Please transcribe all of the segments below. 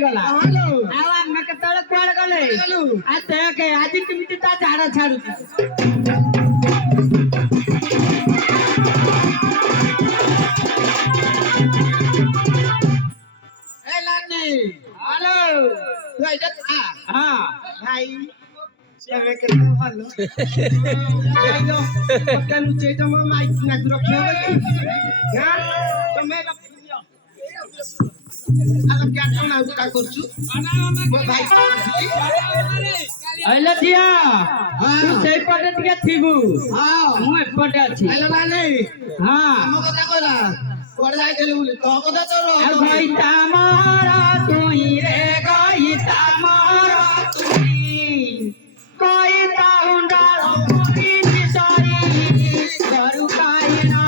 गला आम केतले कुआड़ गले आज केमिति ता झाड़ा छाड़ू हेलो भाई तमे केते भालो आइलो पक्का नुचे तम माइक ना रखियो हां तमे रखियो आलो क्या कोना का करछु मो भाई आइलो दिया तू सेई पटे टिके थिबु हां मु एपटे अछि आइलो नानी हां हम कथा कहला कोड जाय गेली बोली तो कथा तोरो आ भाई तामारा तुई रे गई तामारा तुई कोई ताउंडारो पुरी निसारी करू कायना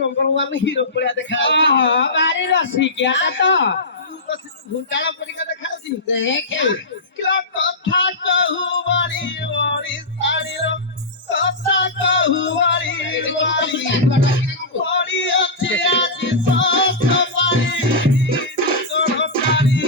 नंबर 1 हीरो पड़िया देखा हां बारी रसी क्या तो घुटाला पड़िया देखा दी देख क्या कथा कहू बारी बारी साड़ी रो कथा कहू बारी बारी बड़ी अच्छी आदि सोच बारी कोनो कारी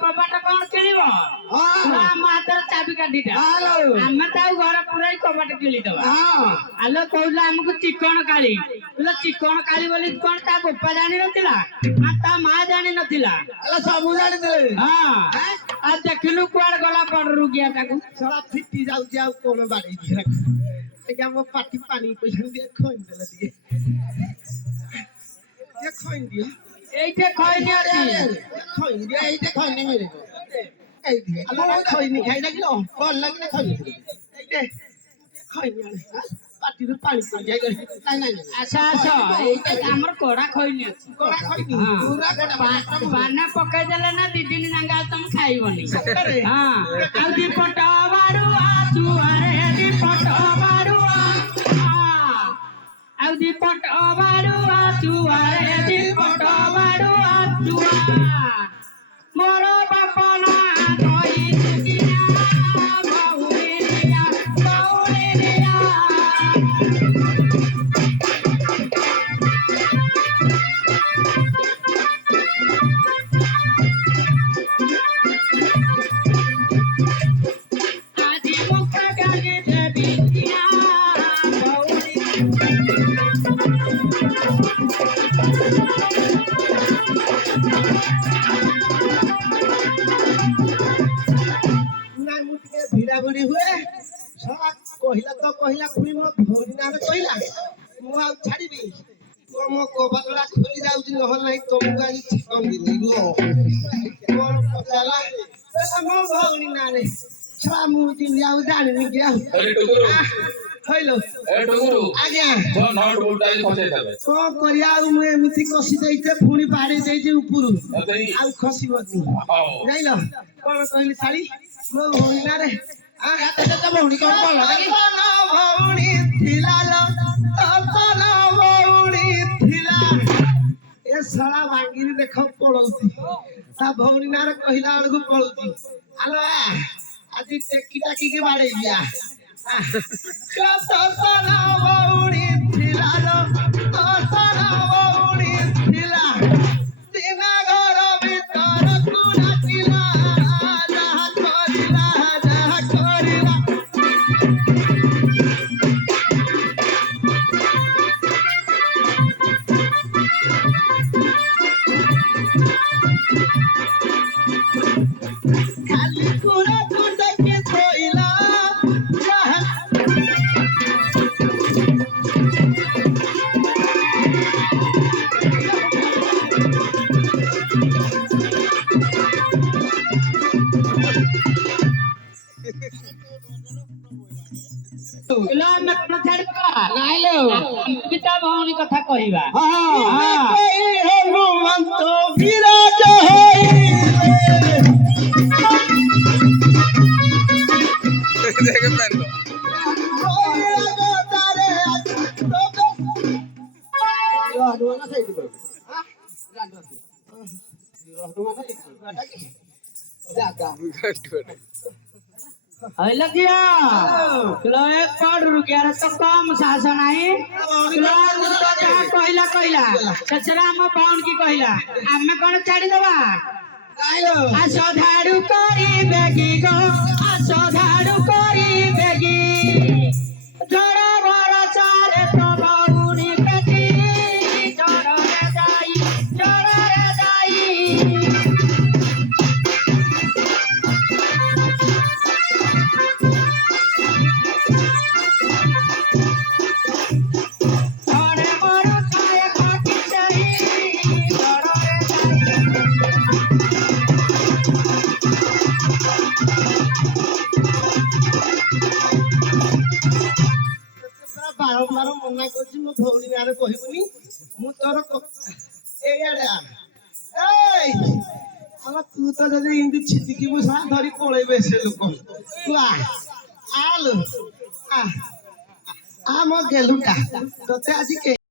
कबाट कौन किनिबो हां मातर चाबी काटी दे हेलो हम ताऊ घर पुराई कबाट किली दबा हां हेलो कहला हमको चिकन काली बोला चिकन काली बोली कोन ता गोपा जानि नथिला माता मा जानि नथिला हेलो सब जानि दे हां आ देखलु कुआड़ गला पड़ रुगिया ताकू साला फिटी जाउ जाउ कोन बाड़ी दिया ए हम पाटी पानी पैसा दे खोइन देला दिए ये खोइन दिया এইটা খয়নি আছে খয়নি দিয়া এইটা খয়নি মেরে এই দিয়ে আলো খয়নি খাই লাগিলো বল লাগি না খয়নি এইটা খয়নি আরে পাটির পানি পড় যায় নাই নাই আচ্ছা আচ্ছা এইটা আমার কোড়া খয়নি আছে কোড়া খয়নি পুরা কোড়া বানা পকাই দেলে না ଦି ଦିନ ନାଙ୍ଗା ତମ ଖାଇବନି हां ଆଉ ଦି ପଟ ବାରୁଆ ସୁଆରେ ଦି ପଟ ବାରୁଆ ଆଉ ଦି ପଟ ବାରୁଆ ସୁଆରେ ଦି ପଟ ବାରୁଆ ସୁଆ ମୋର ବାପା ନା କହି ସୁକିନା ବହୁରିया आदि मुख गागे देबिया ভিড়া ভিড়ি হুয়ে সব কহিলা তো কহিলা খুনি মো ভৌরি না কহিলা মু আউ ছাড়িবি মো কবাটলা খুলি যাউছি নহল নাই তুমি গালি ঠিকম দিলি গো মোর পচালা মো ভৌরি না রে ছড়া মু দিন যাউ জানি কি আউ আরে টুকুরু হইলো এ টুকুরু আজ্ঞা তো নট উল্টাই খসে যাবে কো করিয়া মু এমিতি কষি দেইতে পুনি বাড়ি দেইছি উপরু আউ খসিবনি যাইলো কোন কইলি ছাড়ি মো ভৌরি না রে आ भौणी कौन बोल भौणी थिला भौणी थिला ए साला वांगिरी देख पड़ौती ता भौणी ना कहला अलगु पड़ौती आलो आज टेकी टाकी के बाड़े गया कतना भौणी थिला भौणी थिला दिना घर ଭଉଣୀ କଥା କହିବା। ହନୁମନ୍ତ ବିରାଜ ହୋଇଲେ हइला किया किलो एक पड़ रुकिया रे तो कम साहस नाही किलो तो जहा कहला ससरा हम बाउन की कहला हमें कोन छाड़ी देबा आसो धाड़ू करी बेगी गो आसो धाड़ू करी बेगी जड़ा बड़ा चारे तो बाउनी कटी जड़ा रे जाई ବାରମ୍ବାର ମନା କରୁଛି ମୋ ଭଉଣୀ ନାଁରେ କହିବୁନି ମୁଁ ତୋର ଏଇଆଡେ ଏଇ ଆମ ତୁ ତ ଯଦି ଏମିତି ଛିଟିକିବୁ ସାରା ଧରି ପଳେଇବେ ସେ ଲୋକ ତୁ ଆଲୋ ଆ ମୋ ଗେଲୁଟା ତତେ ଆଜି